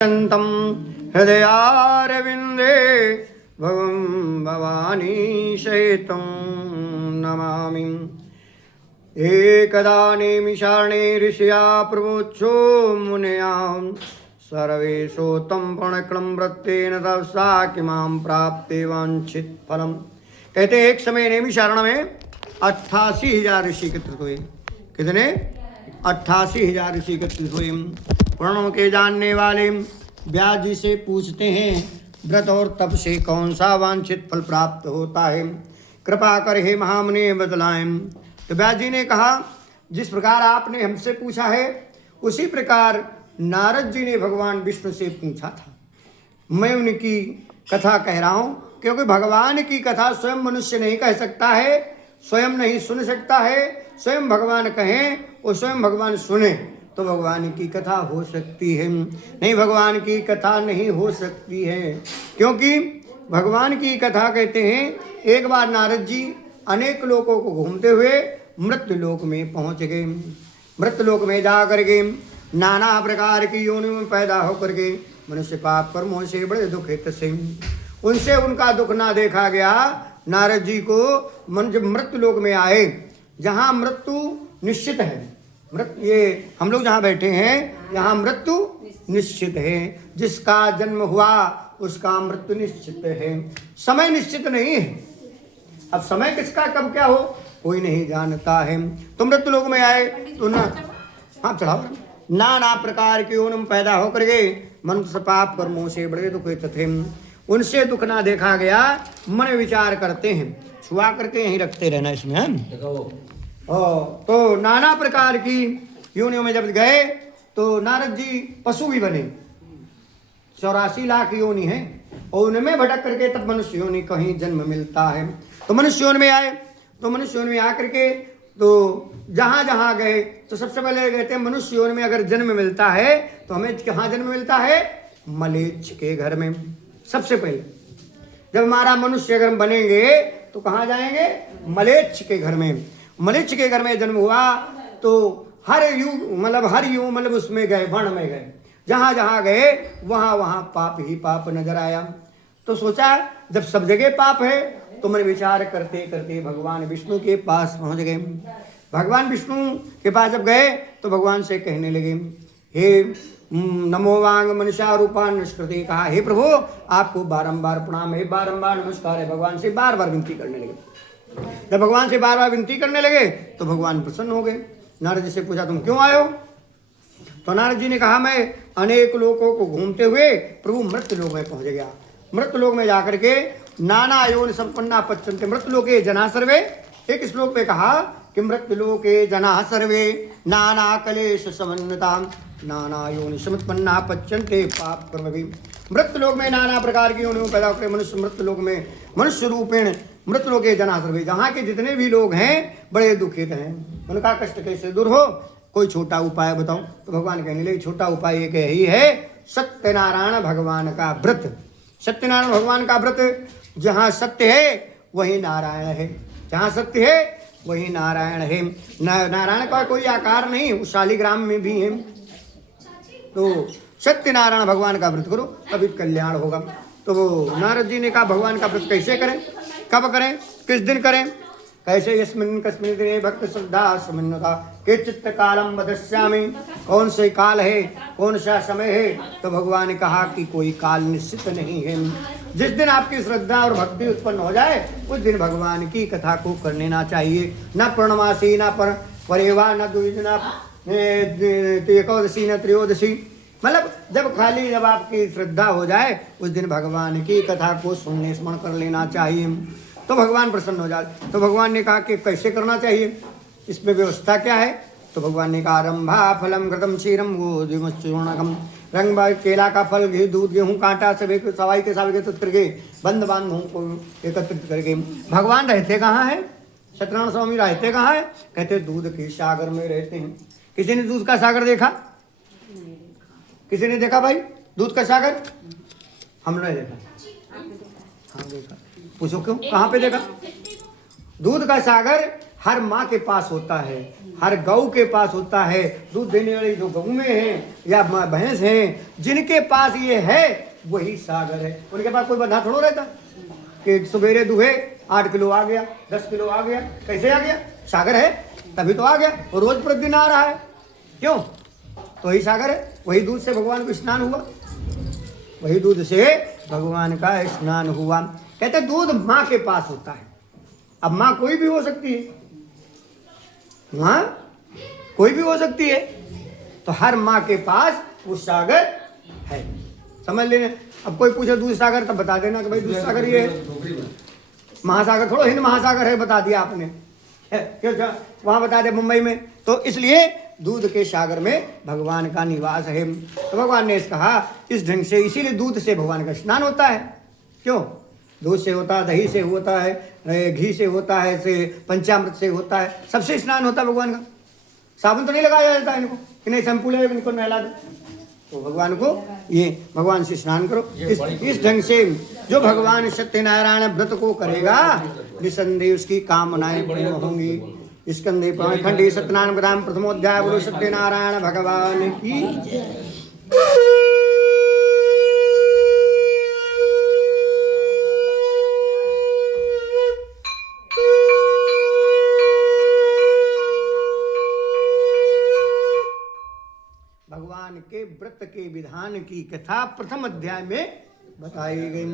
तं हृदयारविन्दे भवं भवानी सहितं नमामि। एकदा नैमिषारण्ये ऋषया प्रवोचो मुनयां सर्वेषु तं प्रणकृतं व्रतेन तपसा किमां प्राप्ते वांछित फलम। कहते एक समय नैमिषारण्य में 88,000 ऋषि एकत्रित हुए। कितने? 88,000 ऋषि एकत्रित हुए। वर्णों के जानने वाले व्यास जी से पूछते हैं, व्रत और तप से कौन सा वांछित फल प्राप्त होता है? कृपा कर हे महामुनि बतलाएं। तो व्यास जी ने कहा, जिस प्रकार आपने हमसे पूछा है उसी प्रकार नारद जी ने भगवान विष्णु से पूछा था। मैं उनकी कथा कह रहा हूँ, क्योंकि भगवान की कथा स्वयं मनुष्य नहीं कह सकता है, स्वयं नहीं सुन सकता है। स्वयं भगवान कहें और स्वयं भगवान सुने तो भगवान की कथा हो सकती है, नहीं भगवान की कथा नहीं हो सकती है। क्योंकि भगवान की कथा कहते हैं, एक बार नारद जी अनेक लोकों को घूमते हुए मृत्यु लोक में पहुंच गए। मृत्यु लोक में जा करके नाना प्रकार की योनि में पैदा होकर के मनुष्य पाप कर्मों से बड़े दुखित से उनसे उनका दुख ना देखा गया। नारद जी को जब मृत्यु लोक में आए, जहाँ मृत्यु निश्चित है, ये हम लोग जहाँ बैठे हैं यहाँ मृत्यु निश्चित है। जिसका जन्म हुआ उसका मृत्यु निश्चित है, समय निश्चित नहीं है। अब समय किसका कब क्या हो कोई नहीं जानता है। तो मृत्यु लोक में आए तो हाँ चढ़ाओ नाना प्रकार के उन पैदा होकर गए, मनुष्य पाप कर्मों से बड़े दुखित थे, उनसे दुख ना देखा गया। मन विचार करते हैं, छुआ करके यहीं रखते रहना इसमें। तो नाना प्रकार की योनियों में जब गए तो नारद जी पशु भी बने। 84 लाख योनि है और उनमें भटक करके तब मनुष्य योनि कहीं जन्म मिलता है। तो मनुष्य योनि में आए, तो मनुष्य योनि में आकर के तो जहाँ जहाँ गए तो सबसे पहले कहते हैं मनुष्य योनि में अगर जन्म मिलता है तो हमें कहाँ जन्म मिलता है? मलेच्छ के घर में। सबसे पहले जब हमारा मनुष्य अगर हम बनेंगे तो कहाँ जाएंगे? मलेच्छ के घर में। मलेच्छ के घर में जन्म हुआ तो हर युग मतलब उसमें गए, वर्ण में गए, जहाँ जहाँ गए वहाँ वहाँ पाप ही पाप नजर आया। तो सोचा जब सब जगह पाप है तो मन विचार करते करते भगवान विष्णु के पास पहुँच गए। भगवान विष्णु के पास जब गए तो भगवान से कहने लगे, हे नमो वांग मनुष्य रूपा निष्कृति, कहा हे प्रभु आपको बारंबार प्रणाम है, बारंबार नमस्कार है। भगवान से बार बार विनती करने लगे। जब भगवान से बार बार विनती करने लगे तो भगवान प्रसन्न हो गए। नारद जी से पूछा, तुम क्यों आए हो? तो नारद जी ने कहा, मैं अनेक लोगों को घूमते हुए प्रभु मृत्यु लोक में पहुंच गया। मृत्यु लोक में जाकर के नाना योनि संपन्ना पच्यन्ते मृत्यु लोके जना सर्वे। एक श्लोक में कहा कि मृत्यु लोके जना सर्वे नाना कलेश समन्विता नाना योनि समुत्पन्ना पच्यन्ते पाप कर्म भी। मृत्यु लोक में नाना प्रकार की योनियों पैदा होकर मनुष्य मृत्यु लोक में मनुष्य रूपेण मृत्यु लोके जना सर्वे, जहाँ के जितने भी लोग हैं बड़े दुखित हैं, उनका कष्ट कैसे दूर हो, कोई छोटा उपाय बताओ। तो भगवान कहने लगे, छोटा उपाय एक ही है, सत्यनारायण भगवान का व्रत। सत्यनारायण भगवान का व्रत, जहाँ सत्य है वही नारायण है, जहाँ सत्य है वही नारायण है। नारायण का कोई आकार नहीं, वो शालिग्राम में भी है। तो सत्यनारायण भगवान का व्रत करो तभी कल्याण होगा। तो नारद जी ने कहा, भगवान का व्रत कैसे करें, कब करें, किस दिन करें? कैसे? यस्मिन् कस्मिन् दिने भक्त श्रद्धा समन्विता के चित्त कालम वदस्यामि। कौन से काल है, कौन सा समय है? तो भगवान ने कहा कि कोई काल निश्चित नहीं है। जिस दिन आपकी श्रद्धा और भक्ति उत्पन्न हो जाए उस दिन भगवान की कथा को कर लेना चाहिए। न पूर्णमासी न परेवा न द्विजना एकादशी न त्रयोदशी, मतलब जब आपकी श्रद्धा हो जाए उस दिन भगवान की कथा को सुनने स्मरण कर लेना चाहिए, तो भगवान प्रसन्न हो जाए। तो भगवान ने कहा कि कैसे करना चाहिए, इसमें व्यवस्था क्या है? तो भगवान ने कहा, रंभा फलम घृतम क्षीरम गोधूमश्चूर्णकम, रंग केला का फल, घी, दूध, गेहूँ, कांटा सभी सवाई के साथ एकत्रित करके बंद बांधों को एकत्रित करके। भगवान रहते कहाँ है? सत्यनारायण स्वामी रहते कहाँ है? कहते दूध के सागर में रहते हैं। किसी ने दूध का सागर देखा? किसी ने देखा भाई दूध का सागर? हमने देखा। हाँ देखा। पूछो क्यों, कहाँ पे देखा? दूध का सागर हर माँ के पास होता है, हर गौ के पास होता है। दूध देने वाली जो गऊ हैं या भैंस हैं, जिनके पास ये है वही सागर है। उनके पास कोई बंधा थोड़ा रहता कि सवेरे दुहे 8 किलो आ गया, 10 किलो आ गया, कैसे आ गया? सागर है तभी तो आ गया, और रोज प्रतिदिन आ रहा है। क्यों? तो वही सागर है, वही दूध से भगवान को स्नान हुआ, वही दूध से भगवान का स्नान हुआ। कहते दूध माँ के पास होता है। अब माँ कोई भी हो सकती है, माँ कोई भी हो सकती है, तो हर माँ के पास वो सागर है, समझ लेना। अब कोई पूछे दूध सागर, तब बता देना कि भाई दूध सागर ये है। महासागर थोड़ा हिंद महासागर है, बता दिया आपने, क्यों वहां बता दे मुंबई में। तो इसलिए दूध के सागर में भगवान का निवास है। तो भगवान ने कहा इस ढंग से, इसीलिए दूध से भगवान का स्नान होता है। क्यों? दूध से होता है, दही से होता है, घी से होता है, से पंचामृत से होता है, सबसे स्नान होता है भगवान का। साबुन तो नहीं लगाया जाता है इनको कि नहीं शैम्पू ले इनको नहला दो, तो भगवान को ये भगवान से स्नान करो। इस ढंग से जो भगवान सत्यनारायण व्रत को करेगा निसंदेह उसकी कामनाएं पूर्ण होंगी। स्कंदे खंडे सत्यनारायण ग्राम प्रथमोध्याय। बोलो सत्यनारायण भगवान की। भगवान के व्रत के विधान की कथा प्रथम अध्याय में बताई गई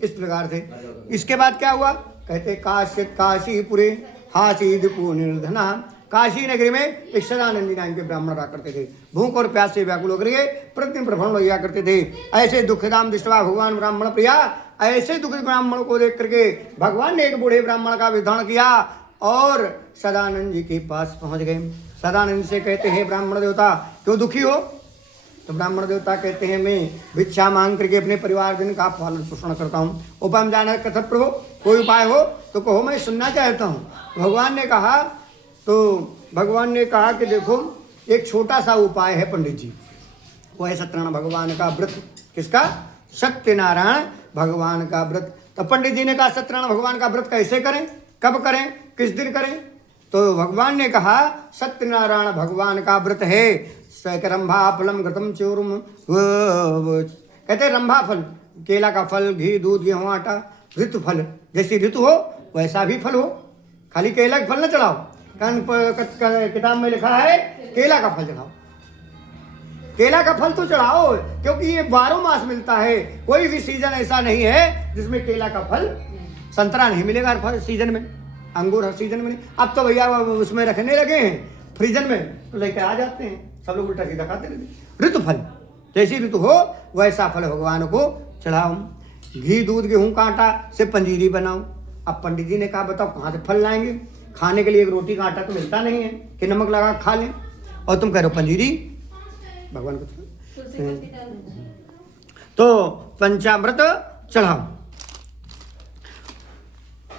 इस प्रकार से। इसके बाद क्या हुआ? कहते काशीपुरे हासीद निर्धना। काशी नगरी में एक सदानंदी नाम के ब्राह्मण रहा करते थे। भूख और प्यास से व्याकुल होकर के प्रतिदिन प्रभण लिया करते थे। ऐसे दुखदाम दृष्टवा भगवान ब्राह्मण प्रिया। ऐसे दुखित ब्राह्मण को देख करके भगवान ने एक बूढ़े ब्राह्मण का विधान किया और सदानंद जी के पास पहुंच गए। सदानंद से कहते हैं ब्राह्मण देवता क्यों दुखी हो? तो ब्राह्मण देवता कहते हैं मैं भिक्षा मांग करके अपने परिवार दिन का पालन पोषण करता हूँ। उपाय जाना कथा प्रभु, कोई उपाय हो तो कहो, मैं सुनना चाहता हूँ। भगवान ने कहा कि देखो एक छोटा सा उपाय है पंडित जी, वो है सत्यनारायण भगवान का व्रत। किसका? सत्यनारायण भगवान का व्रत। तो पंडित जी ने कहा सत्यनारायण भगवान का व्रत कैसे करें, कब करें, किस दिन करें? तो भगवान ने कहा सत्यनारायण भगवान का व्रत है रंभा फलम घृतम चूर्म। कहते रंभा फल, केला का फल, घी दूध गेहूं आटा, ऋतु फल, जैसी ऋतु हो वैसा भी फल हो। खाली केला का फल न चढ़ाओ, किताब में लिखा है केला का फल चढ़ाओ। केला का फल तो चढ़ाओ क्योंकि ये 12 मास मिलता है। कोई भी सीजन ऐसा नहीं है जिसमें केला का फल, संतरा नहीं मिलेगा हर सीजन में, अंगूर हर सीजन में। अब तो भैया उसमें रखने लगे हैं फ्रीजर में, तो लेकर आ जाते हैं, सब लोग उल्टा सीधा खाते रहते। ऋतु फल, जैसी ऋतु हो वैसा फल भगवान को चढ़ाओ। घी दूध गेहूं का आटा से पंजीरी बनाओ। अब पंडित जी ने कहा बताओ कहाँ से फल लाएंगे? खाने के लिए एक रोटी का आटा तो मिलता नहीं है कि नमक लगा खा लें, और तुम कह रहे हो पंजीरी भगवान को। तो पंचामृत चढ़ाओ,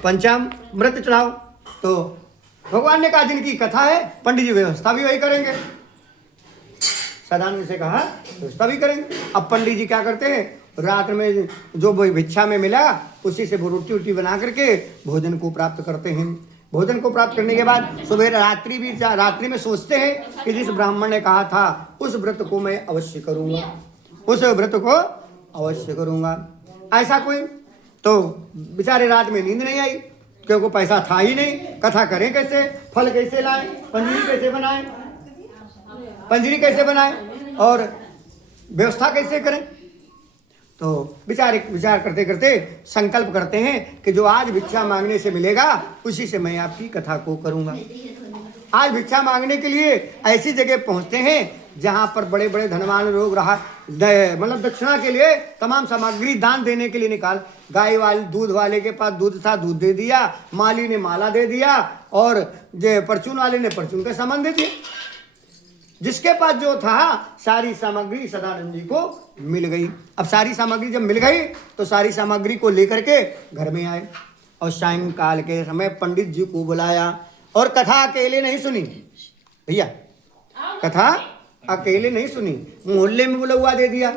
पंचामृत चढ़ाओ। तो भगवान ने कहा जिनकी कथा है पंडित जी व्यवस्था भी वही करेंगे। सदानंद से कहा व्यवस्था भी करेंगे। अब पंडित जी क्या करते हैं, रात में जो भिक्षा में मिला उसी से वो रोटी वोटी बना करके भोजन को प्राप्त करते हैं। भोजन को प्राप्त करने के बाद सुबह रात्रि में सोचते हैं कि जिस ब्राह्मण ने कहा था उस व्रत को मैं अवश्य करूंगा, उस व्रत को अवश्य करूंगा। ऐसा कोई तो बेचारे रात में नींद नहीं आई क्योंकि पैसा था ही नहीं। कथा करें कैसे, फल कैसे लाएं, पंजीरी कैसे बनाएं, पंजीरी कैसे बनाएं और व्यवस्था कैसे करें? तो विचार करते करते संकल्प करते हैं कि जो आज भिक्षा मांगने से मिलेगा उसी से मैं आपकी कथा को करूंगा। आज भिक्षा मांगने के लिए ऐसी जगह पहुंचते हैं जहां पर बड़े बड़े धनवान लोग रहा, मतलब दक्षिणा के लिए तमाम सामग्री दान देने के लिए निकाल। गाय वाले दूध वाले के पास दूध था, दूध दे दिया, माली ने माला दे दिया, और परचून वाले ने परचून का सामान दे दिया। जिसके पास जो था सारी सामग्री सदानंद जी को मिल गई। अब सारी सामग्री जब मिल गई तो सारी सामग्री को लेकर के घर में आए और सायंकाल के समय पंडित जी को बुलाया। और कथा अकेले नहीं सुनी भैया, कथा अकेले नहीं सुनी, मोहल्ले में बुला हुआ दे दिया,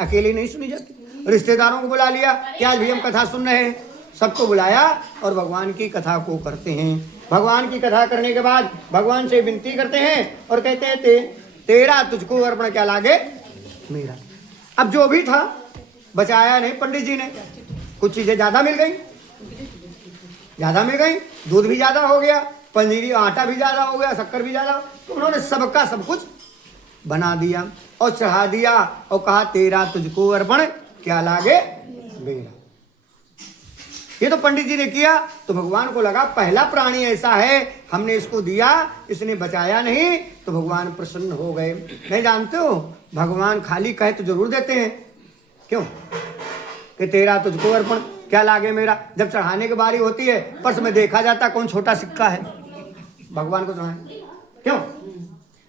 अकेले नहीं सुनी जाती। रिश्तेदारों को बुला लिया कि आज भी हम कथा सुन रहे हैं, सबको बुलाया और भगवान की कथा को करते हैं। भगवान की कथा करने के बाद भगवान से विनती करते हैं और कहते हैं तेरा तुझको अर्पण क्या लागे मेरा। अब जो भी था बचाया नहीं पंडित जी ने, कुछ चीजें ज्यादा मिल गई, दूध भी ज्यादा हो गया, पनीरी आटा भी ज्यादा हो गया, शक्कर भी ज्यादा, तो उन्होंने सबका सब कुछ बना दिया और चढ़ा दिया और कहा तेरा तुझको अर्पण क्या लागे मेरा। ये तो पंडित जी ने किया तो भगवान को लगा पहला प्राणी ऐसा है, हमने इसको दिया, इसने बचाया नहीं, तो भगवान प्रसन्न हो गए। नहीं जानते हो भगवान खाली कहे तो जरूर देते हैं, क्यों कि तेरा तुझको अर्पण क्या लागे मेरा। जब चढ़ाने की बारी होती है पर्स में देखा जाता कौन छोटा सिक्का है, भगवान को चढ़ाए, क्यों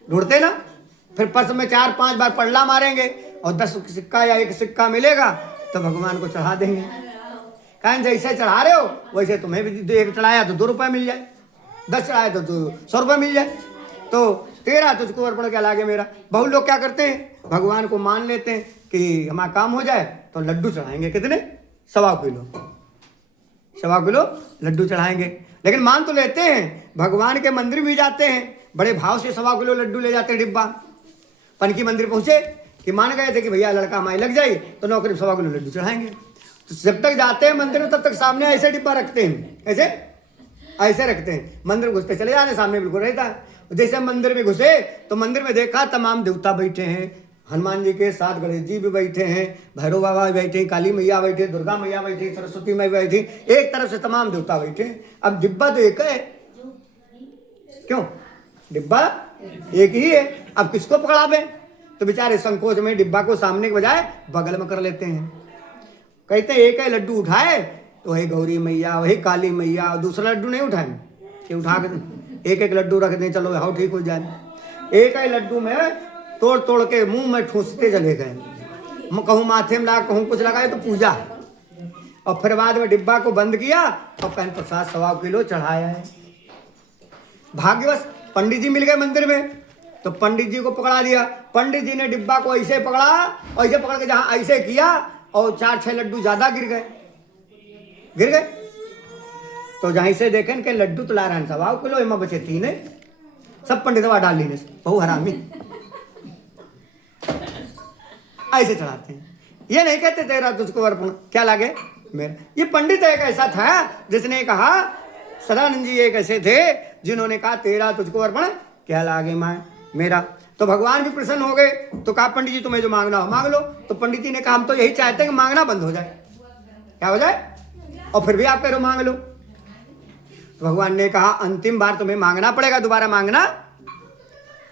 ढूंढते ना। फिर पर्स में 4-5 बार पलड़ा मारेंगे और 10 सिक्का या 1 सिक्का मिलेगा तो भगवान को चढ़ा देंगे। कहें जैसे चढ़ा रहे हो वैसे तुम्हें भी, एक चढ़ाया तो 2 रुपये मिल जाए, 10 चढ़ाए तो 100 रुपये मिल जाए। तो तेरा तुझको अर्पण क्या लागे मेरा। बहुत लोग क्या करते हैं भगवान को मान लेते हैं कि हमारा काम हो जाए तो लड्डू चढ़ाएंगे, कितने 1.25 किलो लड्डू चढ़ाएंगे। लेकिन मान तो लेते हैं, भगवान के मंदिर भी जाते हैं, बड़े भाव से 1.25 किलो लड्डू ले जाते हैं डिब्बा। पनकी मंदिर पहुंचे कि मान गए थे कि भैया लड़का हमारी लग जाए तो नौकरी 1.25 किलो लड्डू चढ़ाएंगे। तो जब तक जाते हैं मंदिर में तब तक सामने ऐसे डिब्बा रखते हैं, ऐसे रखते हैं। मंदिर घुसते चले जाते, सामने बिल्कुल रहता है। जैसे मंदिर में घुसे तो मंदिर में देखा तमाम देवता बैठे हैं, हनुमान जी के साथ गणेश जी भी बैठे हैं, भैरव बाबा भी बैठे हैं, काली मैया बैठे, दुर्गा मैया बैठी, सरस्वती मैया बैठी, एक तरफ से तमाम देवता बैठे हैं। अब डिब्बा तो एक है, क्यों डिब्बा एक ही है, अब किसको पकड़ावे। तो बेचारे संकोच में डिब्बा को सामने के बजाय बगल में कर लेते हैं। कहते हैं एक है लड्डू उठाए तो वही गौरी मैया, वही काली मैया, दूसरा लड्डू नहीं उठाए कि उठा के एक लड्डू रख दें चलो हाउ ठीक हो जाए। एक ही लड्डू में तोड़ के मुंह में ठूसते चले गए, कहूँ माथे में लगा, कहूँ कुछ लगाए तो पूजा। और फिर बाद में डिब्बा को बंद किया और कहन प्रसाद 1.25 किलो चढ़ाया है। भाग्यवश पंडित जी मिल गए मंदिर में, तो पंडित जी को पकड़ा दिया। पंडित जी ने डिब्बा को ऐसे पकड़ा, ऐसे पकड़ के जहां ऐसे किया और 4-6 लड्डू ज्यादा गिर गए। तो जहां से देखें कि लड्डू तो ला रहे हैं 1.25 किलो, इमा बचे 3 है, सब पंडित डाल ली बहु हरामी। ऐसे चढ़ाते हैं, ये नहीं कहते तेरा तुझको अर्पण क्या लागे मेरा। ये पंडित एक ऐसा था जिसने कहा, सदानंद जी एक ऐसे थे जिन्होंने कहा तेरा तुझको अर्पण क्या लागे मेरा। तो भगवान भी प्रसन्न हो गए। तो कहा पंडित जी तुम्हें जो मांगना हो मांग लो। तो पंडित जी ने कहा हम तो यही चाहते हैं कि मांगना बंद हो जाए, क्या हो जाए, और फिर भी आप कह रहे हो मांग लो। तो भगवान ने कहा अंतिम बार तुम्हें मांगना पड़ेगा, दोबारा मांगना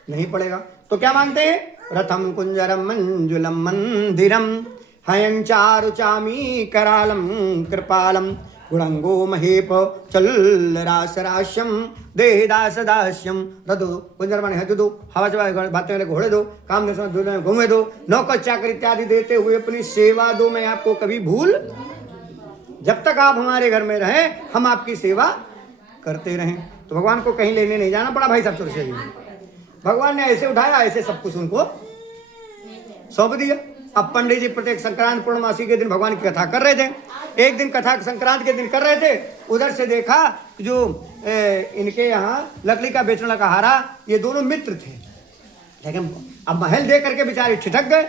नहीं पड़ेगा। तो क्या मांगते हैं, रथम कुंजरम मंजुलम मंदिरम हयं चारुचामी करालम कृपालम गुणंगो महेप चल्लरासराश्यम देहदास दास्यम रदो कुंजर माने हद दो, हवा चवा भाते वाले घोड़े दो, काम दो घूमे दो, नौकर चाकर इत्यादि देते हुए अपनी सेवा दो, मैं आपको कभी भूल, जब तक आप हमारे घर में रहें हम आपकी सेवा करते रहें। तो भगवान को कहीं लेने नहीं जाना पड़ा भाई साहब चोर से। भगवान ने ऐसे उठाया, ऐसे सब कुछ उनको सौंप दिया। अब पंडित जी प्रत्येक संक्रांत पूर्णमासी के दिन भगवान की कथा कर रहे थे। एक दिन कथा संक्रांत के दिन कर रहे थे, उधर से देखा जो इनके यहाँ लकड़ी का बेचने का हारा, ये दोनों मित्र थे। लेकिन अब महल देख करके बेचारे ठिठक गए,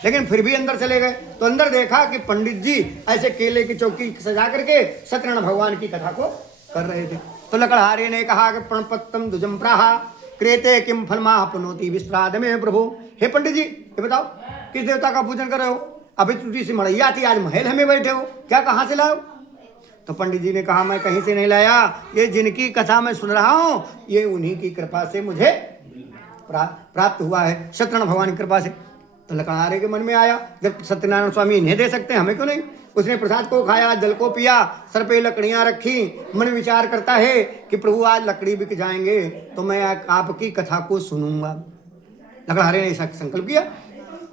लेकिन फिर भी अंदर चले गए। तो अंदर देखा कि पंडित जी ऐसे केले की चौकी सजा करके सत्यनारायण भगवान की कथा को कर रहे थे। तो लकड़हारे ने कहा कि प्रणपत्तम दुजम प्राहा क्रेते किम फलमा पुनोति विश्राद में प्रभु। हे पंडित जी ये बताओ किस देवता का पूजन कर रहे हो, अभी टूटी सी मड़ैया थी, आज महल हमें बैठे हो, क्या कहाँ से लाओ। तो पंडित जी ने कहा मैं कहीं से नहीं लाया, ये जिनकी कथा मैं सुन रहा हूँ ये उन्हीं की कृपा से मुझे प्राप्त हुआ है, सत्यनारायण भगवान की कृपा से। तो लकड़हारे के मन में आया जब सत्यनारायण स्वामी इन्हें दे सकते हैं हमें क्यों नहीं। उसने प्रसाद को खाया, जल को पिया, सर पे लकड़ियां रखी, मन विचार करता है कि प्रभु आज लकड़ी बिक जाएंगे तो मैं आपकी कथा को सुनूंगा। लकड़हारे ने ऐसा संकल्प किया।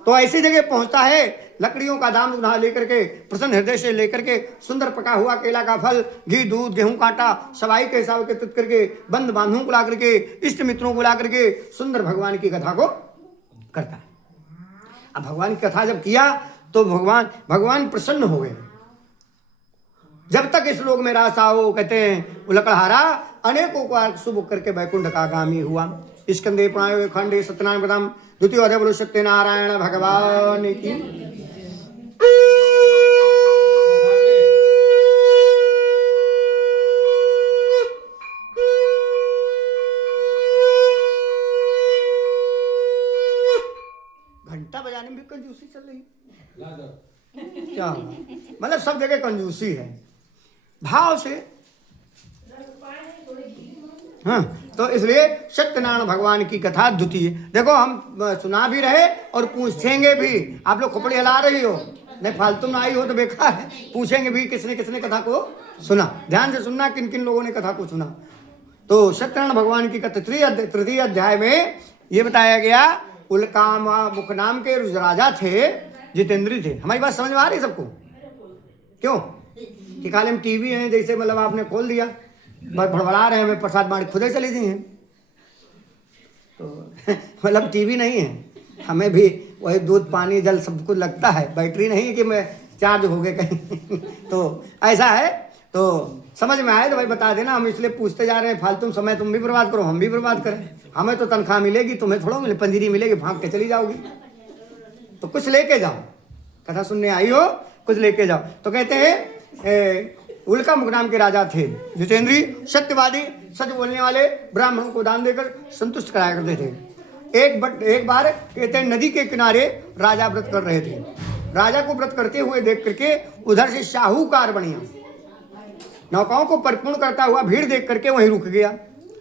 तो ऐसी जगह पहुंचता है, लकड़ियों का दाम उठा लेकर के प्रसन्न हृदय से लेकर के सुंदर पका हुआ केला का फल, घी, दूध, गेहूं काटा, सवाई के हिसाब के तुत करके बंद बांधों को ला करके, इष्ट मित्रों को ला करके सुंदर भगवान की कथा को करता है। अब भगवान की कथा जब किया तो भगवान प्रसन्न हो गए। जब तक इस लोक में रास आओ, कहते हैं वो लकड़हारा अनेकों को शुभ करके वैकुंठ का गामी हुआ। स्कंदे पुराण खंडे सत्यनारायण प्रथम द्वितीय अध्याय बोलो सत्यनारायण भगवान की। घंटा बजाने में भी कंजूसी चल रही क्या? मतलब सब जगह कंजूसी है भाव से। हाँ, तो इसलिए सत्यनारायण भगवान की कथा द्वितीय। देखो हम सुना भी रहे और पूछेंगे भी। आप लोग खोपड़ी हिला रही हो, नहीं फालतू में आई हो तो बेकार है। पूछेंगे भी किसने किसने कथा को सुना। ध्यान से सुनना किन किन लोगों ने कथा को सुना। तो सत्यनारायण भगवान की कथा तृतीय अध्याय में ये बताया गया। उल्काम मुख नाम के राजा थे, जितेंद्री थे। हमारी बात समझ में आ रही सबको? क्यों कि खाली हम टीवी है जैसे, मतलब आपने खोल दिया भड़बड़ा रहे हैं, हमें प्रसाद बांट खुद ही चली दी हैं। तो मतलब टीवी नहीं है, हमें भी वही दूध पानी जल सब कुछ लगता है। बैटरी नहीं है कि मैं चार्ज हो गए कहीं तो ऐसा है। तो समझ में आए तो भाई बता देना। हम इसलिए पूछते जा रहे हैं, फालतू समय तुम भी बर्बाद करो, हम भी बर्बाद करें। हमें तो तनख्वाह मिलेगी, तुम्हें थोड़ा मिले, पंजीरी मिलेगी, भाग के चली जाओगी। तो कुछ लेके जाओ, कथा सुनने आई हो कुछ लेके जाओ। तो कहते हैं उल्का मुख नाम के राजा थे जितेंद्री, सत्यवादी, सच बोलने वाले, ब्राह्मणों को दान देकर संतुष्ट कराया करते थे। एक बार कहते हैं नदी के किनारे राजा व्रत कर रहे थे। राजा को व्रत करते हुए देख करके उधर से शाहूकार बनिया नौकाओं को परिपूर्ण करता हुआ भीड़ देख करके वहीं रुक गया।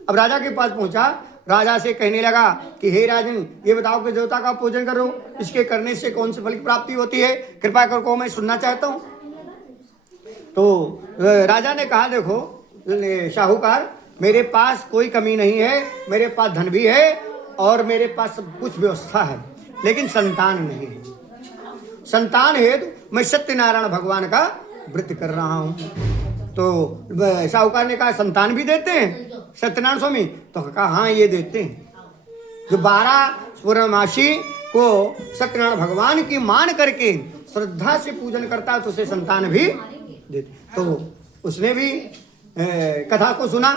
अब राजा के पास पहुंचा, राजा से कहने लगा कि हे राजन, ये बताओ कि देवता का पूजन करो, इसके करने से कौन से फल की प्राप्ति होती है? कृपा करके मैं सुनना चाहता हूँ। तो राजा ने कहा देखो शाहूकार, मेरे पास कोई कमी नहीं है, मेरे पास धन भी है और मेरे पास सब कुछ व्यवस्था है, लेकिन संतान नहीं है। संतान हेतु मैं सत्यनारायण भगवान का व्रत कर रहा हूँ। तो शाहूकार ने कहा संतान भी देते हैं सत्यनारायण स्वामी? तो कहा हाँ ये देते हैं। जो 12 पूर्णमासी को सत्यनारायण भगवान की मान करके श्रद्धा से पूजन करता है तो उसे संतान भी देते। तो उसने भी कथा को सुना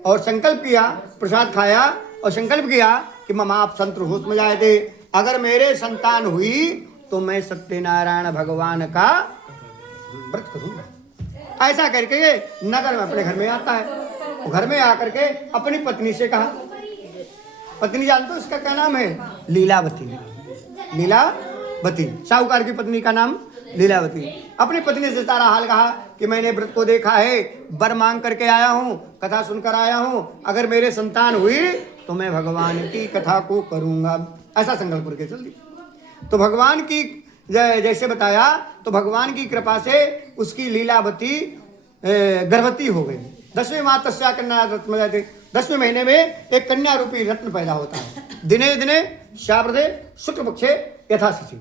और संकल्प किया, प्रसाद खाया और संकल्प किया कि ममा आप संत होश में जाए थे, अगर मेरे संतान हुई तो मैं सत्यनारायण भगवान का व्रत करूंगा। ऐसा करके नगर में अपने घर में आता है। घर में आकर के अपनी पत्नी से कहा, पत्नी जानते हो उसका क्या नाम है? लीलावती। लीलावती साहूकार की पत्नी का नाम लीलावती। अपनी पत्नी से सारा हाल कहा कि मैंने व्रत को देखा है, वर मांग करके आया हूँ, कथा सुनकर आया हूँ, अगर मेरे संतान हुई तो मैं भगवान की कथा को करूंगा। ऐसा संकल्प करके चल दी। तो भगवान की जैसे बताया तो भगवान की कृपा से उसकी लीलावती गर्भवती हो गई। 10वें माह तस्या कन्या रत्न जाते। 10वें महीने में एक कन्या रूपी रत्न पैदा होता है। दिने दिने शाब्दे शुक्ल पक्षे यथाशि,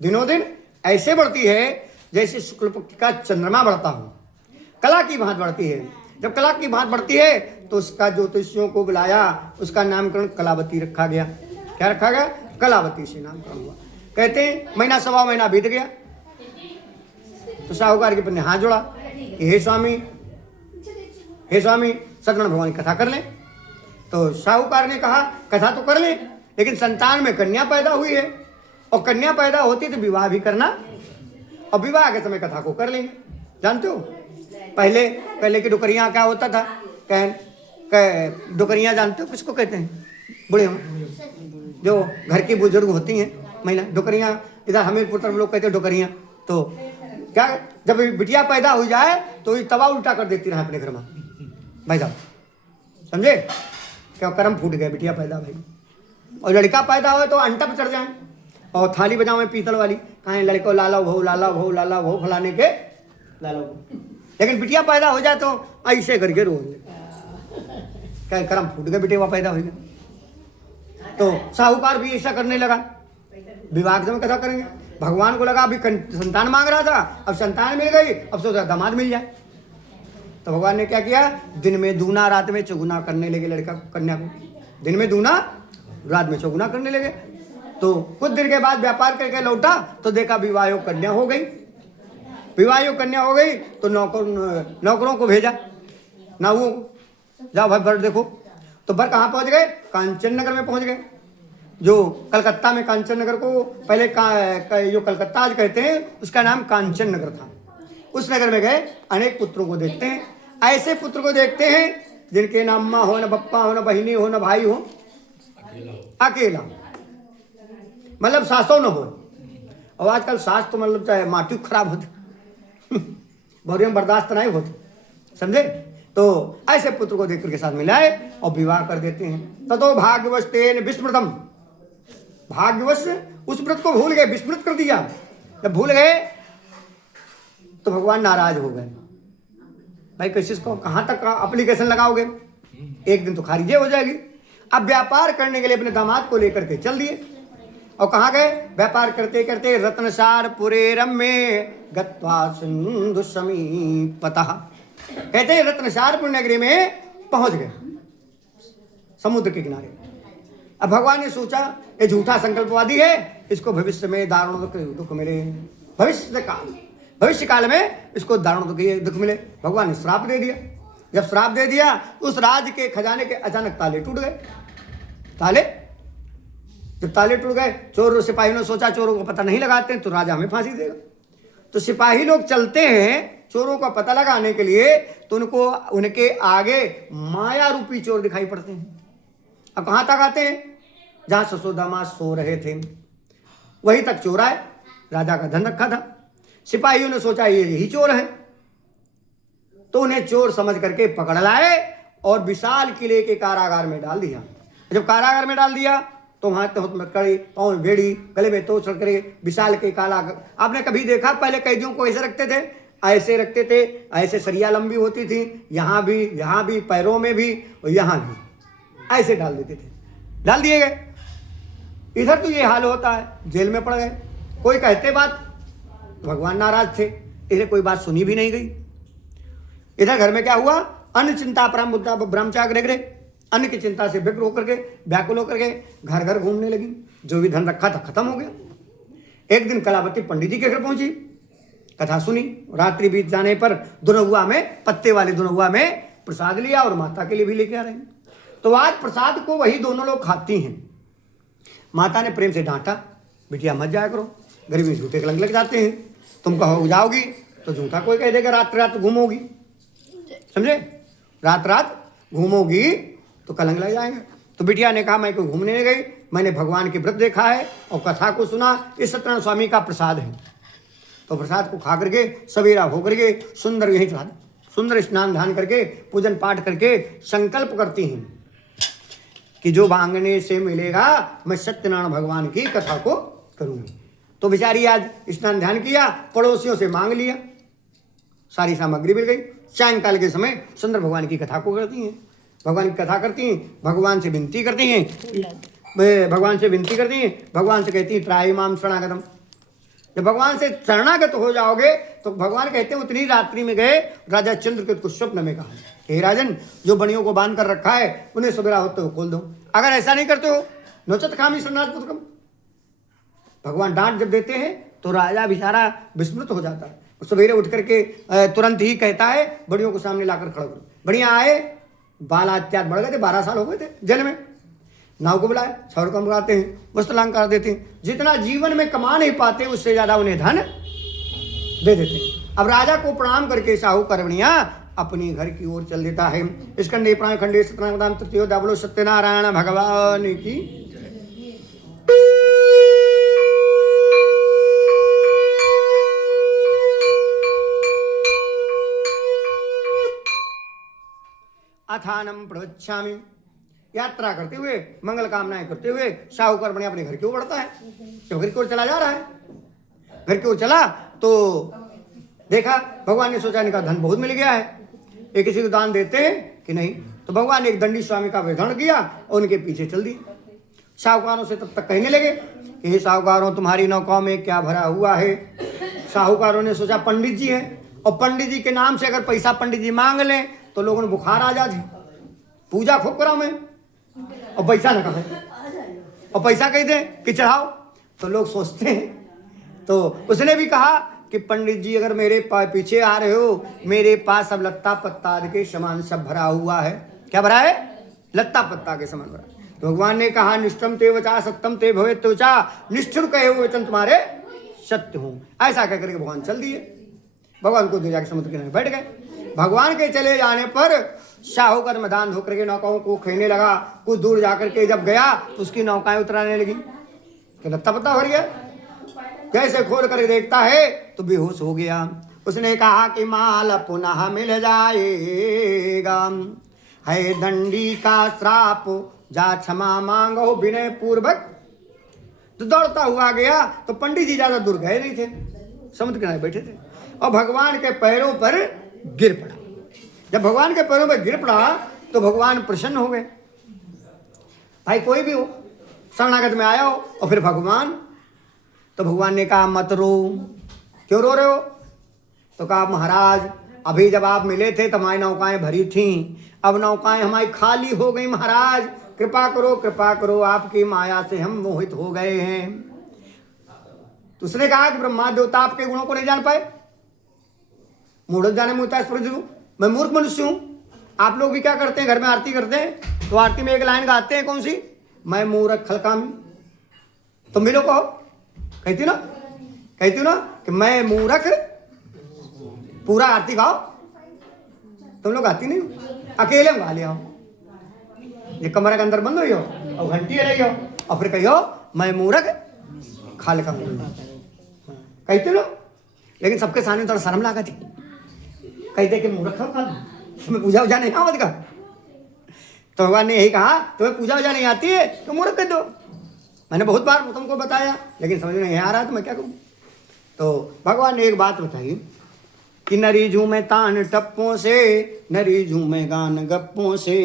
दिनों दिन ऐसे बढ़ती है जैसे शुक्ल पक्ष का चंद्रमा बढ़ता हो, कला की भांति बढ़ती है। जब कला की भांति बढ़ती है तो उसका ज्योतिषियों को बुलाया, उसका नामकरण कलावती रखा गया। क्या रखा गया? कलावती से नामकरण हुआ। कहते हैं महीना सवा महीना बीत गया तो साहूकार की पत्नी हाथ जोड़ा कि हे स्वामी सत्यनारायण भगवान की कथा कर लें। तो साहूकार ने कहा कथा तो कर लें, लेकिन संतान में कन्या पैदा हुई है और कन्या पैदा होती तो विवाह भी करना, और विवाह के समय कथा को कर लेंगे। जानते हो पहले की डुकरियाँ क्या होता था? डुकरियाँ जानते हो किसको कहते हैं? बूढ़े जो घर की बुजुर्ग होती हैं महिला, डुकरियाँ। इधर हमीरपुर तरफ लोग कहते हैं डुकरियाँ। तो क्या जब बिटिया पैदा हो जाए तो तवा उल्टा कर देती रहा अपने घर में भाई साहब, समझे? क्या कर्म फूट गया, बिटिया पैदा भाई। और लड़का पैदा हो तो अंटा पर चढ़ जाए और थाली बजावे पीतल वाली, कहें लड़को लाला भो लाला भो लाला भो फलाने के लाला भो। लेकिन बिटिया पैदा हो जाए तो ऐसे करके रोएंगे, क्या कर्म फूट गया, बिटिया पैदा हो गया। तो साहूकार भी ऐसा करने लगा। विवाह में कथा करेंगे। भगवान को लगा अभी संतान मांग रहा था, अब संतान मिल गई, अब सोचा दामाद मिल जाए। तो भगवान ने क्या किया? दिन में दूना रात में चौगुना करने लगे लड़का कन्या को। दिन में दूना रात में चौगुना करने लगे। तो कुछ दिन के बाद व्यापार करके लौटा तो देखा विवाह कन्या हो गई। विवाह कन्या हो गई तो नौकरों को भेजा, नाउओं को, जाओ भाई वर देखो। तो वर कहाँ पहुंच गए? कांचन नगर में पहुंच गए, जो कलकत्ता में कांचन नगर को पहले जो कलकत्ता आज कहते हैं उसका नाम कांचन नगर था। उस नगर में गए, अनेक पुत्रों को देखते हैं। ऐसे पुत्र को देखते हैं जिनके ना अम्मा हो, न बप्पा हो, न बहिनी हो, न भाई हो, अकेला, मतलब सासों न हो। और आजकल सास तो मतलब चाहे माटी खराब होती बहुरियों बर्दाश्त नहीं होती, समझे। तो ऐसे पुत्र को देख करके साथ मिलाए और विवाह कर देते हैं। ततो भाग्यवश तेन विस्मृतम, भाग्यवश उस व्रत को भूल गए, विस्मृत कर दिया। जब भूल गए तो भगवान नाराज हो गए। भाई कैसे इसको कहाँ तक एप्लीकेशन लगाओगे, एक दिन तो खारिज हो जाएगी। अब व्यापार करने के लिए अपने दामाद को लेकर के चल दिए और कहाँ गए? व्यापार करते करते रत्नसार पुरे रम्ये गत्वा सिंधु समीपतः, कहते हैं रत्नसारपुर नगरी में पहुंच गए, समुद्र के किनारे। अब भगवान ने सोचा ये झूठा संकल्पवादी है, इसको भविष्य में दारुण दुख मिले, भविष्य काल में इसको दारुण दुख मिले। भगवान ने श्राप दे दिया। जब श्राप दे दिया उस राज्य के खजाने के अचानक ताले टूट गए। ताले जब ताले टूट गए, चोर सिपाहियों ने सोचा चोरों को पता नहीं लगाते तो राजा हमें फांसी देगा। तो सिपाही लोग चलते हैं चोरों का पता लगाने के लिए, तो उनको उनके आगे माया रूपी चोर दिखाई पड़ते हैं। अब कहाँ तक आते हैं? जहाँ ससुदामा सो रहे थे वहीं तक चोर आए। राजा का धन रखा था, सिपाहियों ने सोचा ये यही चोर है, तो उन्हें चोर समझ करके पकड़ लाए और विशाल किले के कारागार में डाल दिया। जब कारागार में डाल दिया तो वहां कड़ी, पाँव बेड़ी, गले में तोड़ करे विशाल के काला। आपने कभी देखा पहले कैदियों को ऐसे रखते थे? ऐसे रखते थे, ऐसे सरिया लंबी होती थी, यहाँ भी, पैरों में भी और यहाँ भी, ऐसे डाल देते थे। डाल दिए गए। इधर तो ये हाल होता है, जेल में पड़ गए। कोई कहते बात, भगवान नाराज थे, इधर कोई बात सुनी भी नहीं गई। इधर घर में क्या हुआ? अन्न चिंता परम बुद्धा ब्रह्मचार्य, अन्न की चिंता से व्यग्र होकर के, व्याकुल होकर के घर घर घूमने लगी। जो भी धन रखा था खत्म हो गया। एक दिन कलावती पंडित जी के घर पहुंची, कथा सुनी। रात्रि बीत जाने पर दुनहुआ में, पत्ते वाले दुनहुआ में प्रसाद लिया और माता के लिए भी लेके आ रहे हैं। तो आज प्रसाद को वही दोनों लोग खाती हैं। माता ने प्रेम से डांटा, बिटिया मत जाया करो, गरीबी में झूठे कलंक लग जाते हैं। तुम कहो जाओगी तो झूठा कोई कह देगा, रात रात घूमोगी, समझे, रात रात घूमोगी तो कलंक लग जाएंगे। तो बिटिया ने कहा मैं कोई घूमने नहीं गई, मैंने भगवान की व्रत देखा है और कथा को सुना, इस सत्यनारायण स्वामी का प्रसाद है। तो प्रसाद को खा करके सवेरा होकर के सुंदर यही सुंदर स्नान ध्यान करके पूजन पाठ करके संकल्प करती हैं कि जो मांगने से मिलेगा मैं सत्यनारायण भगवान की कथा को करूंगी। तो बेचारी आज स्नान ध्यान किया, पड़ोसियों से मांग लिया, सारी सामग्री मिल गई। सायंकाल के समय सुंदर भगवान की कथा को करती हैं, भगवान की कथा करती हैं, भगवान से विनती करती हैं, भगवान से विनती करती हैं, भगवान से कहती हैं त्राहि माम शरणागतम। जब भगवान से शरणागत हो जाओगे तो भगवान कहते हैं उतनी रात्रि में गए राजा चंद्रकेतु को स्वप्न में कहा, हे राजन जो बनियों को बांध कर रखा है उन्हें सवेरा होते हो खोल दो, अगर ऐसा नहीं करते हो नोचत खामी शरणागत पुत्रकम। भगवान डांट जब देते हैं तो राजा बेचारा विस्मृत हो जाता है। सवेरे उठ करके तुरंत ही कहता है बड़ियों को सामने लाकर खड़ा करो। बढ़िया आए, बाल अत्याचार बढ़ गए थे, 12 साल हो गए थे जेल में। नाव को बुलाए, छड़ को बुलाते हैं, वस्त्रालंकार देते हैं, जितना जीवन में कमा नहीं पाते उससे ज्यादा उन्हें धन दे देते हैं। अब राजा को प्रणाम करके साहूकार बढ़िया अपने घर की ओर चल देता है। स्कंदे प्राण खंडे सत्यनारायण तृतीयो दावलो सत्यनारायण भगवान की। अथानम प्रवच्छामि, यात्रा करते हुए मंगल कामनाएं करते हुए साहूकार बढ़िया अपने घर की ओर बढ़ता है। जब घर की ओर चला जा रहा है, घर की ओर चला तो देखा भगवान ने सोचा इनका धन बहुत मिल गया है, ये किसी को दान देते हैं कि नहीं। तो भगवान ने एक दंडी स्वामी का वैधारण किया और उनके पीछे चल दिए। साहूकारों से तब तक कहने लगे कि हे साहूकारों तुम्हारी नौकाओं में क्या भरा हुआ है। साहूकारों ने सोचा पंडित जी है और पंडित जी के नाम से अगर पैसा पंडित जी मांग लें तो लोगों ने बुखार आ जाती, पूजा खूब करा मैं और पैसा न कहे और पैसा कह दे कि चढ़ाओ, तो लोग सोचते हैं। तो उसने भी कहा कि पंडित जी अगर मेरे पीछे आ रहे हो, मेरे पास अब लत्ता पत्ता आदि के समान सब भरा हुआ है। क्या भरा है? लत्ता पत्ता के समान भरा। तो भगवान ने कहा निष्ठम ते वचा सत्यम ते भवे त्वचा, निष्ठुर कहे हुए वचन तुम्हारे सत्य हूं। ऐसा कहकर के भगवान चल दिए। भगवान को जाकर समुद्र किनारे बैठ गए। भगवान के चले जाने पर शाहूकर मैदान धोकर के नौकाओं को खेलने लगा। कुछ दूर जाकर के जब गया तो उसकी नौकाएं उतराने लगी कि लत्ता पत्ता भर गया। कैसे खोल कर देखता है तो बेहोश हो गया। उसने कहा कि माल पुनः मिल जाएगा, है दंडी का श्राप, जा क्षमा मांगो विनय पूर्वक। तो दौड़ता हुआ गया तो पंडित जी ज्यादा दूर गए नहीं थे, समुद्र किनारे बैठे थे और भगवान के पैरों पर गिर पड़ा। जब भगवान के पैरों पर गिर पड़ा तो भगवान प्रसन्न हो गए। भाई कोई भी हो शरणागत में आया हो और फिर भगवान, तो भगवान ने कहा मत रो। क्यों रो रहे हो? तो कहा महाराज अभी जब आप मिले थे तो हमारी नौकाएं भरी थीं, अब नौकाएं हमारी खाली हो गई। महाराज कृपा करो, कृपा करो, आपकी माया से हम मोहित हो गए हैं। तो उसने कहा कि ब्रह्मा देवता आपके गुणों को नहीं जान पाए, मूढ़ जाने मुझता है, मैं मूर्ख मनुष्य हूं। आप लोग भी क्या करते हैं, घर में आरती करते हैं तो आरती में एक लाइन गाते हैं, कौन सी? मैं मूर्ख खलकामी। तुम भी लोग कहो, कहती ना कि मैं मूर्ख, पूरा आरती गाओ। तुम लोग गाती नहीं, अकेले में गा लिया हो, ये कमरे के अंदर बंद हुई हो और घंटी रही हो और फिर कहियो मैं मूर्ख खलकामी। कहते लो, लेकिन सबके सामने थोड़ा शर्म लगा थी। कहते कि मूर्ख तुम्हें पूजा वूजा नहीं आवत का? तो भगवान ने यही कहा तुम्हें पूजा वूजा नहीं आती है तो मूर्ख कह दो। मैंने बहुत बार तुमको बताया लेकिन समझ में नहीं आ रहा तो मैं क्या करूं। तो भगवान ने एक बात बताई कि नरी झूमे तान टप्पों से, नरी झूमे गान गप्पों से,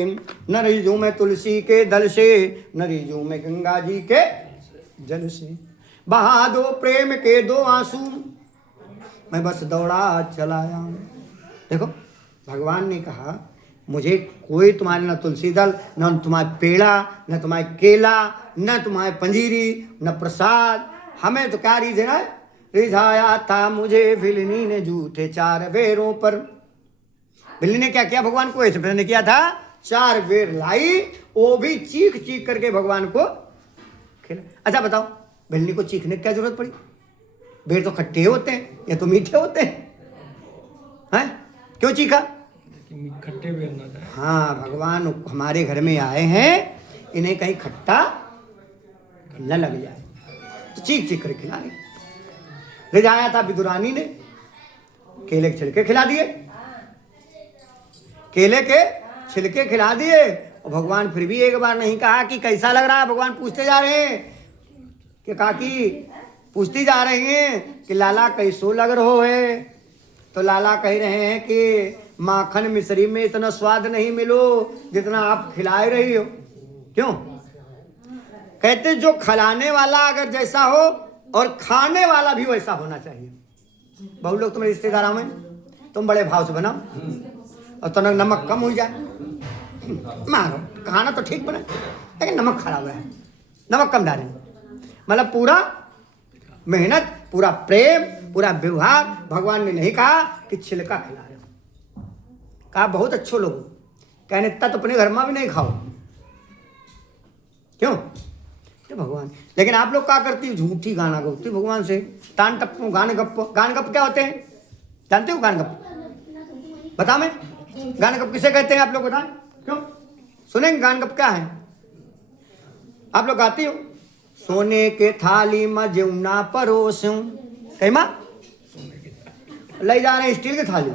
नरी झूमे तुलसी के दल से, नरी झूमे गंगा जी के जल से, बहा दो प्रेम के दो आंसू, मैं बस दौड़ा चलाया। देखो भगवान ने कहा मुझे कोई तुम्हारे न तुलसी दल, न तुम्हारे पेड़ा, न तुम्हारे केला, न तुम्हारे पंजीरी, न प्रसाद, हमें तो क्या रीझना है? रिझाया था मुझे बिल्ली ने झूठे 4 बेरों पर। बिल्ली ने क्या किया भगवान को? ऐसे ने किया था, 4 बेर लाई, वो भी चीख चीख करके भगवान को खिला। अच्छा बताओ बिल्ली को चीखने की क्या जरूरत पड़ी? बेर तो खट्टे होते हैं या तो मीठे होते हैं, क्यों चीखा? खट्टे बेर ना जाए। हाँ, भगवान हमारे घर में आए हैं, इन्हें कहीं खट्टा न लग जाए तो चीख चीख कर खिला रहे। ले जाया था विदुरानी ने, केले के छिलके खिला दिए, केले के छिलके खिला दिए और भगवान फिर भी एक बार नहीं कहा कि कैसा लग रहा है। भगवान पूछते जा रहे हैं कि काकी पूछती जा रही हैं कि लाला कैसो लग रहो है। तो लाला कह रहे हैं कि माखन मिश्री में इतना स्वाद नहीं मिलो जितना आप खिलाए रही हो। क्यों? कहते जो खिलाने वाला अगर जैसा हो और खाने वाला भी वैसा होना चाहिए। बहुत लोग तुम्हारे रिश्तेदारों में तुम बड़े भाव से बनाओ और तो नमक कम हो जाए, मारो खाना तो ठीक बने लेकिन नमक खराब है, नमक कम डालें। मतलब पूरा मेहनत, पूरा प्रेम, पूरा व्यवहार। भगवान ने नहीं कहा कि छिलका खिला रहे हो, कहा बहुत अच्छे लोग कहने इतना तो अपने घर में भी नहीं खाओ। क्यों? तो भगवान, लेकिन आप लोग क्या करती हो? झूठी गाना गाती भगवान से, तान टप्पो गान गप। गान गप क्या होते हैं जानते हो? गान गप बता, मैं गान गप किसे कहते हैं आप लोग बताएं? क्यों सुनेंगे गान गप क्या है? आप लोग गाती हो सोने के थाली में जमुना परोसूं, कहीं माँ ले जा रहे स्टील की थाली,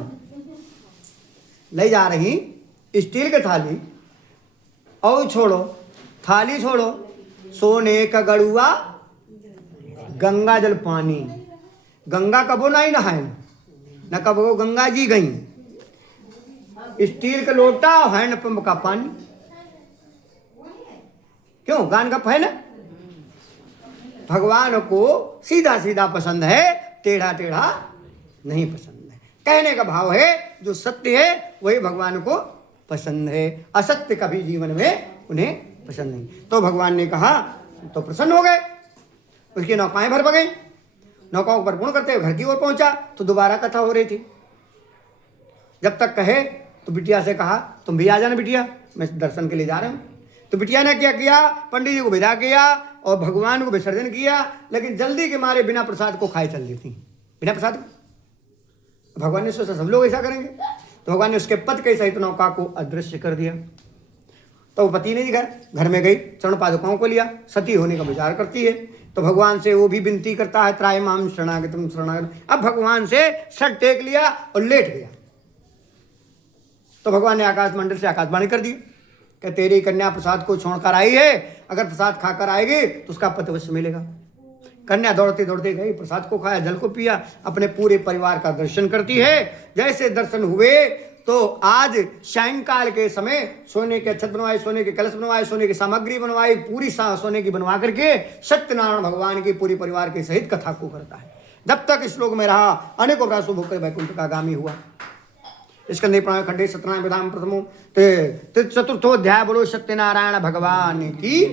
ले जा रही स्टील की थाली, और छोड़ो थाली छोड़ो, सोने का गड़ुआ गंगा जल पानी। गंगा कबो नहीं नहाए न कबो गंगा जी गई, स्टील का लोटा हैंडपंप का पानी। क्यों? गान गप है ना। भगवान को सीधा सीधा पसंद है, टेढ़ा टेढ़ा नहीं पसंद है। कहने का भाव है जो सत्य है वही भगवान को पसंद है, असत्य कभी जीवन में उन्हें पसंद नहीं। तो भगवान ने कहा तो प्रसन्न हो गए, उसकी नौकाएं भर गई। नौकाओं पर पूर्ण करते हुए घर की ओर पहुंचा तो दोबारा कथा हो रही थी। जब तक कहे तो बिटिया से कहा तुम भी आ जाना बिटिया, मैं दर्शन के लिए जा रहा हूं। तो बिटिया ने क्या किया, पंडित जी को विदा किया और भगवान को विसर्जन किया, लेकिन जल्दी के मारे बिना प्रसाद को खाए चल दी थी। बिना प्रसाद भगवान ने सोचा सब लोग ऐसा करेंगे, तो भगवान ने उसके पद के सहित नौका को अदृश्य कर दिया। तो वो पति नहीं घर में गई, चरण पादुकाओं को लिया, सती होने का विचार करती है। तो भगवान से वो भी विनती करता है त्राय माम शरणागतम शरणागतम। अब भगवान से सर टेक लिया और लेट गया। तो भगवान ने आकाश मंडल से आकाशवाणी कर दी कि तेरी कन्या प्रसाद को छोड़कर आई है, अगर प्रसाद खाकर आएगी तो उसका पति अवश्य मिलेगा। कन्या दौड़ते दौड़ते गई, प्रसाद को खाया, जल को पिया, अपने पूरे परिवार का दर्शन करती है। जैसे दर्शन हुए तो आज सायंकाल के समय सोने के छत बनवाए, सोने के कलश बनवाए, सोने की सामग्री बनवाई, पूरी सोने की बनवा करके सत्यनारायण भगवान की पूरी परिवार के सहित कथा को करता है। जब तक इस लोक में रहा अनेकों प्रासु भोग वैकुंठ का गामी हुआ। स्कंदे पुराण खंडे सत्यनारायण विधान प्रथमो चतुर्थो अध्याय। बोलो सत्यनारायण भगवान की।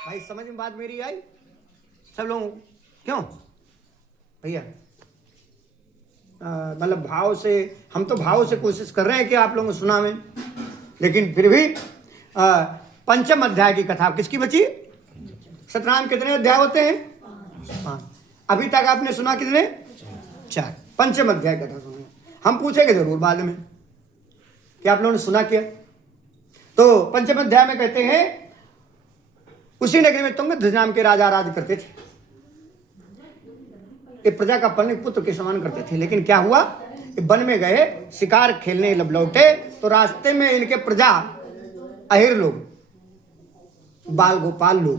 भाई समझ में बात मेरी आई सब लोगों? क्यों भैया? मतलब भाव से, हम तो भाव से कोशिश कर रहे हैं कि आप लोगों को सुना में, लेकिन फिर भी पंचम अध्याय की कथा किसकी बची? सतनाम कितने अध्याय होते हैं? 5। अभी तक आपने सुना कितने? 4। पंचम अध्याय कथा सुनी। हम पूछेंगे जरूर बाद में कि आप लोगों ने सुना क्या। तो पंचम अध्याय में कहते हैं उसी नगरी में तुंगध्वज नाम के राजा राज करते थे। ये प्रजा का पालन पुत्र के समान करते थे। लेकिन क्या हुआ, वन में गए शिकार खेलने लब लौटे तो रास्ते में इनके प्रजा अहिर लोग, बाल गोपाल लोग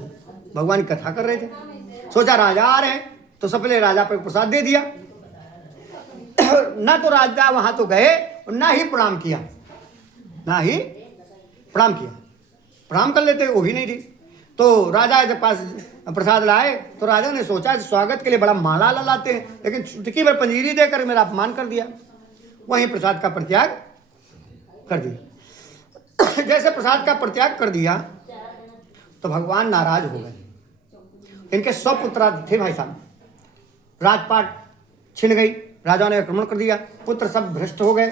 भगवान की कथा कर रहे थे। सोचा राजा आ रहे हैं तो सबले राजा पर प्रसाद दे दिया। ना तो राजा वहां तो गए और ना ही प्रणाम किया, ना ही प्रणाम किया। प्रणाम कर लेते वो भी नहीं दी। तो राजा जब पास प्रसाद लाए तो राजा ने सोचा स्वागत के लिए बड़ा माला लाते हैं, लेकिन चुटकी भर पंजीरी देकर मेरा अपमान कर दिया। वहीं प्रसाद का परित्याग कर दिया। जैसे प्रसाद का परित्याग कर दिया तो भगवान नाराज हो गए। इनके 100 पुत्र थे भाई साहब। राजपाट छिन गई, राजा ने आक्रमण कर दिया, पुत्र सब भ्रष्ट हो गए।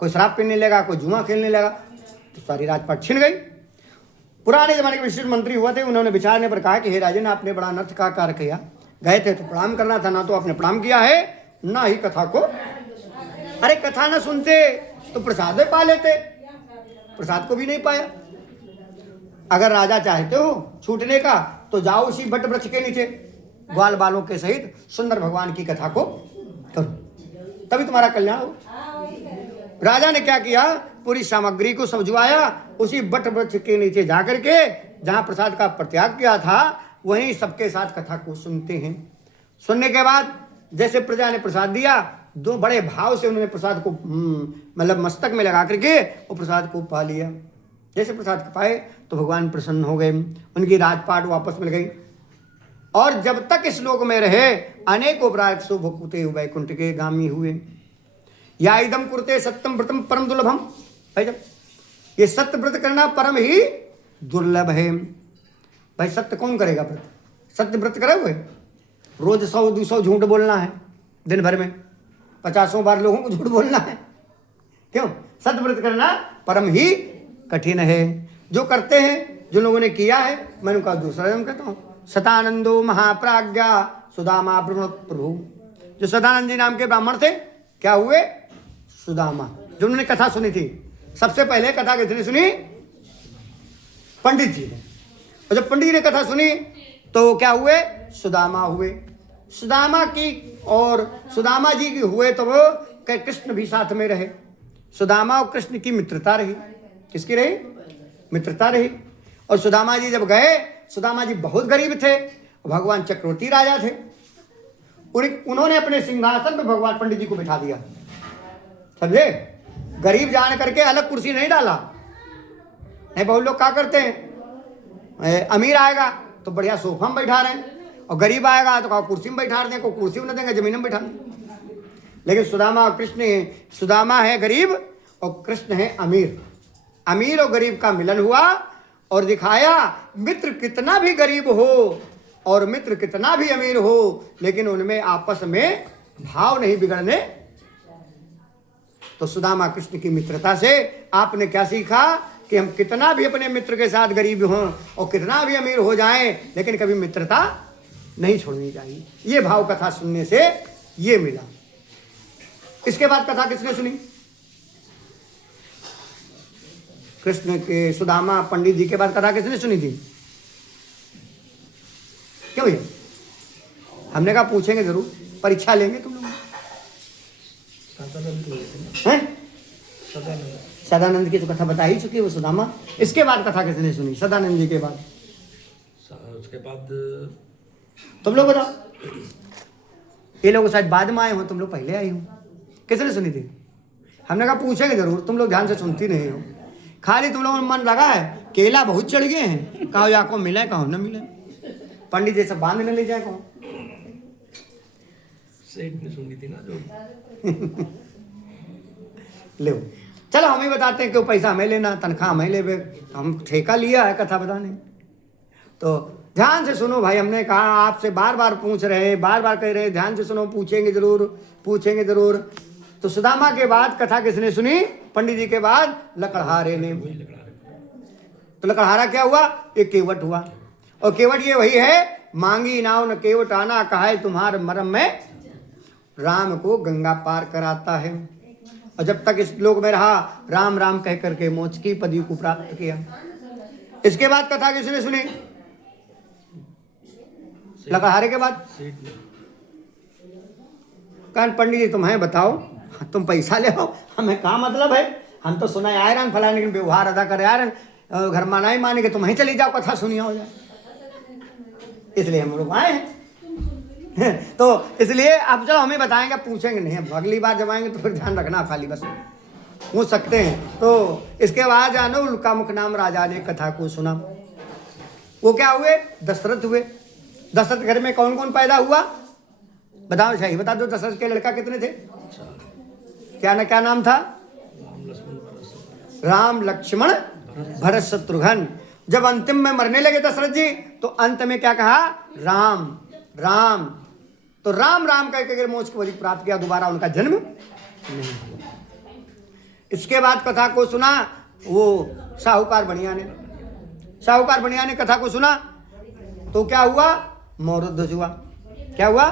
कोई शराब पीने लगा, कोई जुआ खेलने लगा, तो सारी राजपाट छिन गई। पुराने जमाने के विशिष्ट मंत्री हुए थे, उन्होंने विचारने पर कहा कि हे राजन आपने बड़ा अनर्थ का कार्य किया। गए थे तो प्रणाम करना था, ना तो आपने प्रणाम किया है ना ही कथा को। अरे कथा ना सुनते तो प्रसाद पा लेते, प्रसाद को भी नहीं पाया। अगर राजा चाहते हो छूटने का तो जाओ उसी बट वृक्ष के नीचे ग्वाल बालों के सहित सुंदर भगवान की कथा को करो, तभी तुम्हारा कल्याण हो। राजा ने क्या किया, पूरी सामग्री को सजवाया, उसी बट वृक्ष के नीचे जाकर के जहां प्रसाद का परित्याग किया था वहीं सबके साथ कथा को सुनते हैं। सुनने के बाद जैसे प्रजा ने प्रसाद दिया, दो बड़े भाव से उन्होंने प्रसाद को मतलब मस्तक में लगा करके वो प्रसाद को पा लिया। जैसे प्रसाद पाए तो भगवान प्रसन्न हो गए, उनकी राजपाट वापस मिल गई। और जब तक इस लोक में रहे अनेकों प्रायसो भुक्ते वैकुंठ के गामी हुए। या इदम कुरते सत्यम व्रतम परम दुर्लभम। भाई जब ये सत्य व्रत करना परम ही दुर्लभ है। भाई सत्य कौन करेगा व्रत? सत्य व्रत करोगे? रोज 100-200 झूठ बोलना है, दिन भर में 50 बार लोगों को झूठ बोलना है। क्यों? सत्य व्रत करना परम ही कठिन है। जो करते हैं, जो लोगों ने किया है, मैं उनका दूसरा जन्म कहता हूँ। सतानंदो महाप्राज्ञा सुदामा प्रभु। जो सदानंद जी नाम के ब्राह्मण थे, क्या हुए? सुदामा, जो उन्होंने कथा सुनी थी। सबसे पहले कथा किसने सुनी? पंडित जी ने। और जब पंडित जी ने कथा सुनी तो क्या हुए? सुदामा हुए। सुदामा की और सुदामा जी की हुए तो वो कृष्ण भी साथ में रहे। सुदामा और कृष्ण की मित्रता रही। किसकी रही? मित्रता रही। और सुदामा जी जब गए, सुदामा जी बहुत गरीब थे, भगवान चक्रवर्ती राजा थे। उन्होंने अपने सिंहासन पर भगवान पंडित जी को बिठा दिया। समझे? गरीब जान करके अलग कुर्सी नहीं डाला। नहीं बहुत लोग क्या करते हैं, अमीर आएगा तो बढ़िया सोफा में बैठा रहे हैं, और गरीब आएगा तो कहा कुर्सी में बैठा दें, को कुर्सी में न देंगे, जमीन में बैठा दें। लेकिन सुदामा और कृष्ण, सुदामा है गरीब और कृष्ण है अमीर। अमीर और गरीब का मिलन हुआ और दिखाया मित्र कितना भी गरीब हो और मित्र कितना भी अमीर हो, लेकिन उनमें आपस में भाव नहीं बिगड़ने। तो सुदामा कृष्ण की मित्रता से आपने क्या सीखा कि हम कितना भी अपने मित्र के साथ गरीब हों और कितना भी अमीर हो जाएं, लेकिन कभी मित्रता नहीं छोड़नी चाहिए। ये भाव कथा सुनने से ये मिला। इसके बाद कथा किसने सुनी? कृष्ण के सुदामा पंडित जी के बाद कथा किसने सुनी थी? क्यों भैया? हमने कहा पूछेंगे जरूर, परीक्षा लेंगे तुम लोग। सदानंद की तो कथा बता ही चुकी है वो सुदामा। इसके बाद कथा किसने सुनी सदानंद जी के बाद? उसके बाद तुम लोग बताओ। ये लोग शायद बाद में आए हो, तुम लोग पहले आई हो। किसने सुनी थी? हमने कहा पूछेंगे जरूर, तुम लोग ध्यान से सुनती नहीं हो। खाली तुम लोगों में मन लगा है, केला बहुत चढ़ गए हैं, कहो या को मिले कहो न मिले, पंडित जैसे बांध ले जाए कहो। सेठ ने सुनी थी ना जो। ले चलो हम ही बताते हैं, क्यों पैसा हमें लेना, तनख्वाह हमें ले, हम ठेका लिया है कथा बताने। तो ध्यान से सुनो भाई, हमने कहा आपसे बार बार पूछ रहे, बार बार कह रहे, ध्यान से सुनो, पूछेंगे जरूर, पूछेंगे जरूर। तो सुदामा के बाद कथा किसने सुनी? पंडित जी के बाद लकड़हारे ने। तो लकड़हारा क्या हुआ? एक केवट हुआ। और केवट ये वही है, मांगी नाव न केवट आना, कहा तुम्हारे मरम में राम को गंगा पार कराता है। और जब तक इस लोक में रहा, राम राम कह करके मोक्ष की पदवी को प्राप्त किया। इसके बाद कथा किसने सुनी? लकड़हारे के बाद कान पंडित जी तुम्हें बताओ, तुम पैसा ले आओ, हमें क्या मतलब है? हम तो सुना आयरन फलाने, लेकिन व्यवहार अदा करे आयरन, घर माना ही माने कि तुम्हें चली जाओ, कथा सुनिया हो जाए। इसलिए हम लोग आए हैं। तो इसलिए अब चलो हमें बताएंगे, पूछेंगे नहीं, अब अगली बार जब आएंगे तो फिर ध्यान रखना, खाली बस पूछ सकते हैं। तो इसके बाद अनुल का मुख नाम राजा ने कथा को सुना। वो क्या हुए? दशरथ हुए। दशरथ घर में कौन कौन पैदा हुआ बताओ, सही बता दो। दशरथ के लड़का कितने थे? क्या नाम था? राम लक्ष्मण भरत शत्रुघ्न। जब अंतिम में मरने लगे दशरथ जी, तो अंत में क्या कहा? राम राम। तो राम राम कह के मोक्ष को प्राप्त किया, दोबारा उनका जन्म नहीं हुआ। इसके बाद कथा को सुना वो साहूकार बनिया ने। साहूकार बनिया ने कथा को सुना तो क्या हुआ? मौर्य हुआ। क्या हुआ?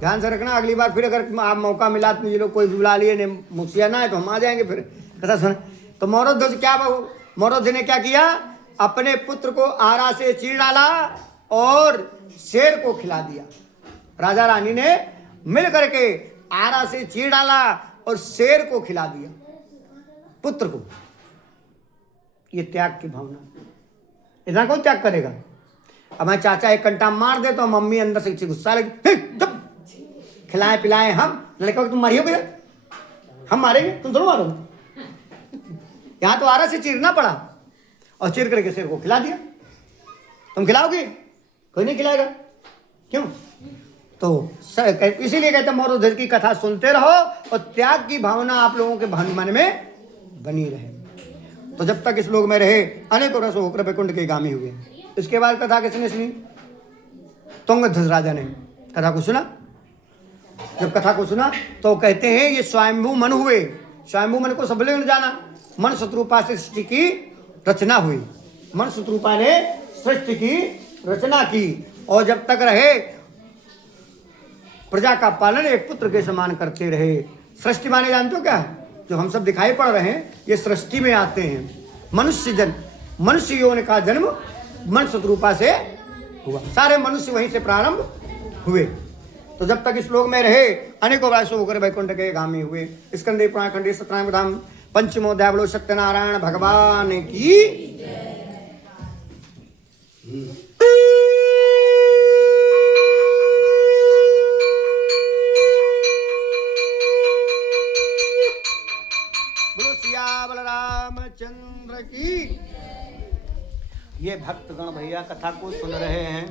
ध्यान से रखना, अगली बार फिर अगर आप मौका मिला तो ये लोग कोई बुला लिए ने मुखिया ना है तो हम आ जाएंगे फिर कथा सुन। तो मौर्य क्या, मौर्य ने क्या किया? अपने पुत्र को आरा से चीर डाला और शेर को खिला दिया। राजा रानी ने मिल करके आरा से चीर डाला और शेर को खिला दिया पुत्र को। ये त्याग की भावना। इतना कौन त्याग करेगा? अब मैं चाचा एक कंटा मार दे तो मम्मी अंदर से गुस्सा लगी, जब खिलाए पिलाए हम, लड़का तुम मारियो क्या? हम मारेंगे, तुम थोड़ा मारोगे। यहां तो आरा से चीरना पड़ा और चीर करके शेर को खिला दिया। तुम खिलाओगे? कोई नहीं खिलाएगा। क्यों? तो इसीलिए कहते हैं मौर्य की कथा सुनते रहो और त्याग की भावना आप लोगों के मन में बनी रहे। तो जब तक इस लोक में रहे, अनेकों रस होकर वैकुंठ के गामी हुए। इसके बाद कथा किसने सुनी? तुंगध्वज राजा ने कथा को सुना। जब कथा को सुना तो कहते हैं ये स्वयंभू मन हुए। स्वयंभू मन को सब लोगों ने जाना। मन शत्रुपा से सृष्टि की रचना हुई। मन शत्रुपा ने सृष्टि की रचना की और जब तक रहे प्रजा का पालन एक पुत्र के समान करते रहे। सृष्टि माने जानते हो क्या? जो हम सब दिखाई पड़ रहे हैं ये सृष्टि में आते हैं। मनुष्य योनि का जन्म मन शत्रुपा से हुआ। सारे मनुष्य वहीं से प्रारंभ हुए। तो जब तक इस लोक में रहे, अनेकों वर्षों होकर वैकुंठ के गामी हुए। स्कंदे पुराण खंडे 17वें धाम पंचमोध्याय। बोलो सत्यनारायण भगवान की। बोलो सियावर रामचंद्र की। ये भक्तगण भैया कथा को सुन रहे हैं।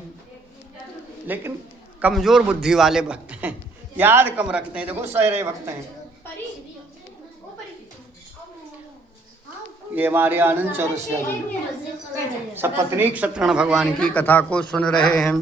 लेकिन कमजोर बुद्धि वाले भक्त हैं, याद कम रखते हैं। देखो सहरे भक्त हैं। ये हमारे आनंद चौरसिया जी सपत्नीक सत्यनारायण भगवान की कथा को सुन रहे हैं।